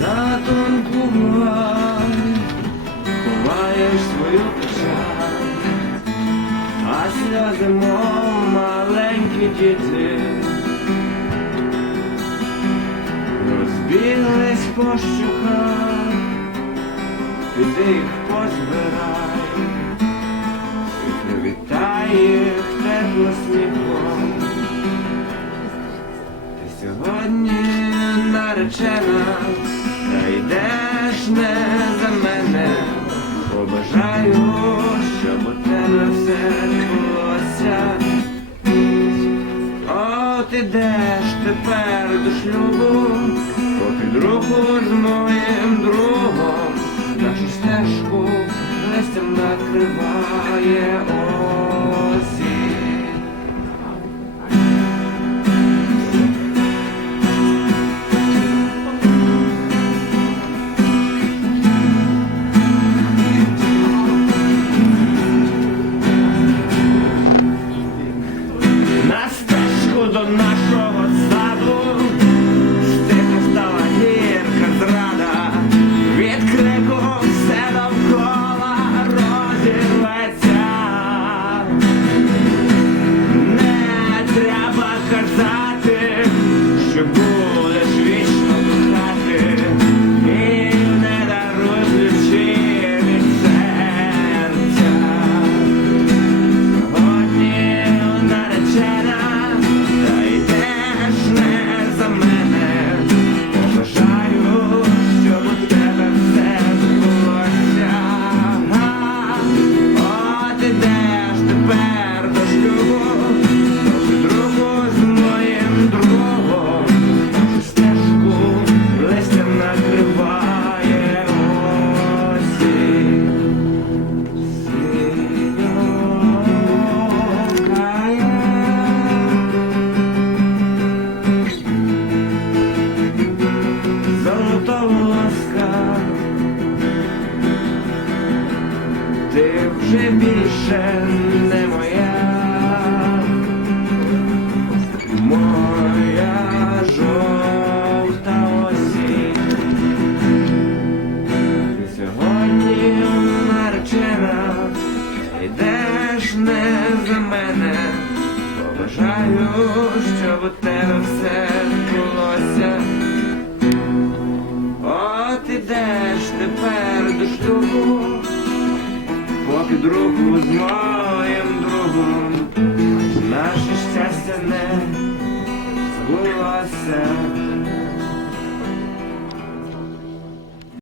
За тонку ховаєш свою печаль, а сльози, маленькі діти, розбіглись по щуках, піди їх позбирай. Ти сьогодні наречена, та йдеш не за мене, побажаю, щоб у тебе все збулося. От ідеш тепер до шлюбу, попід руку з моїм другом, ти вже більше не моя, моя жовта осінь. Ти сьогодні наречена, йдеш не за мене, побажаю, щоб у тебе все збулося. От ідеш тепер до шлюбу, попід руку з моїм другом, наше щастя не збулося.